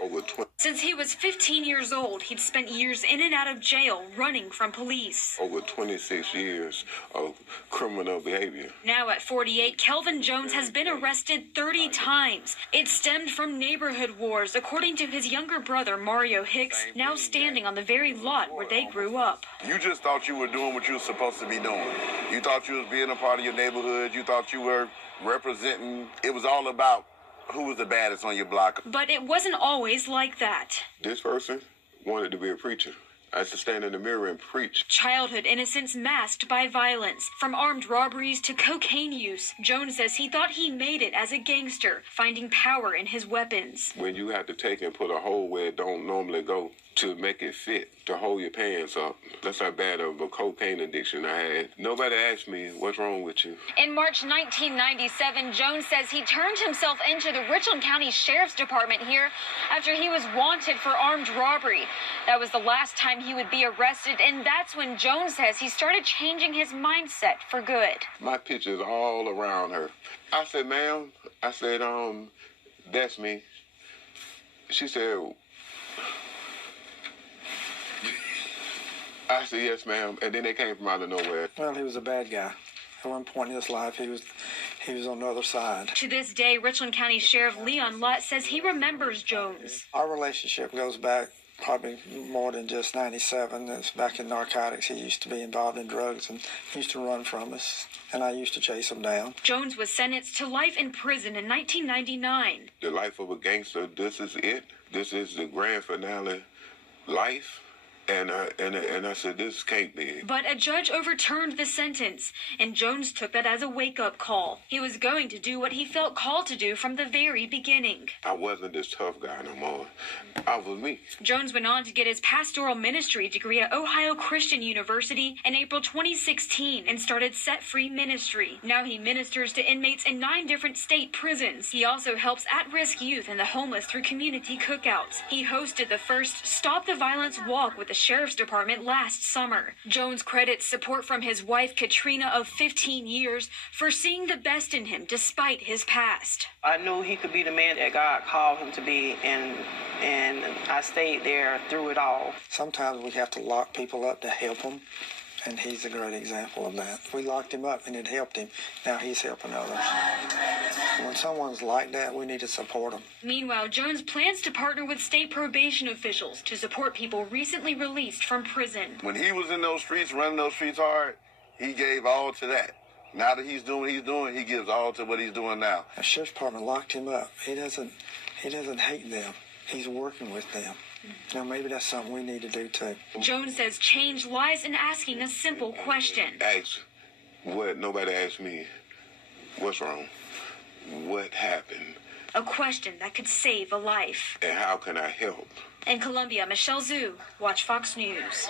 Over 20. Since he was 15 years old, he'd spent years in and out of jail running from police. Over 26 years of criminal behavior. Now at 48, Kelvin Jones has been arrested 30 times. It stemmed from neighborhood wars, according to his younger brother, Mario Hicks, now standing on the very lot where they grew up. You just thought you were doing what you were supposed to be doing. You thought you was being a part of your neighborhood. You thought you were representing. It was all about who was the baddest on your block. But it wasn't always like that. This person wanted to be a preacher. I had to stand in the mirror and preach. Childhood innocence masked by violence, from armed robberies to cocaine use. Jones says he thought he made it as a gangster, finding power in his weapons. When you have to take and put a hole where it don't normally go to make it fit, to hold your pants up. That's how bad of a cocaine addiction I had. Nobody asked me, what's wrong with you? In March 1997, Jones says he turned himself into the Richland County Sheriff's Department here after he was wanted for armed robbery. That was the last time he would be arrested, and that's when Jones says he started changing his mindset for good. My picture's all around her. I said, ma'am, that's me. She said, I said, yes, ma'am. And then they came from out of nowhere. Well, he was a bad guy. At one point in his life, he was on the other side. To this day, Richland County Sheriff Leon Lott says he remembers Jones. Our relationship goes back probably more than just 97. It's back in narcotics. He used to be involved in drugs and used to run from us, and I used to chase him down. Jones was sentenced to life in prison in 1999. The life of a gangster, this is it. This is the grand finale life. And I said, this can't be. But a judge overturned the sentence, and Jones took that as a wake-up call. He was going to do what he felt called to do from the very beginning. I wasn't this tough guy no more. I was me. Jones went on to get his pastoral ministry degree at Ohio Christian University in April 2016 and started Set Free Ministry. Now he ministers to inmates in 9 different state prisons. He also helps at-risk youth and the homeless through community cookouts. He hosted the first Stop the Violence Walk with the Sheriff's Department last summer. Jones credits support from his wife, Katrina, of 15 years, for seeing the best in him despite his past. I knew he could be the man that God called him to be, and I stayed there through it all. Sometimes we have to lock people up to help them, and he's a great example of that. We locked him up, and it helped him. Now he's helping others. When someone's like that, we need to support them. Meanwhile, Jones plans to partner with state probation officials to support people recently released from prison. When he was in those streets, running those streets hard, he gave all to that. Now that he's doing what he's doing, he gives all to what he's doing now. The sheriff's department locked him up. He doesn't hate them. He's working with them. Now, maybe that's something we need to do, too. Jones says change lies in asking a simple question. Ask what nobody asked me. What's wrong? What happened? A question that could save a life. And how can I help? In Columbia, Michelle Zhu, Watch Fox News.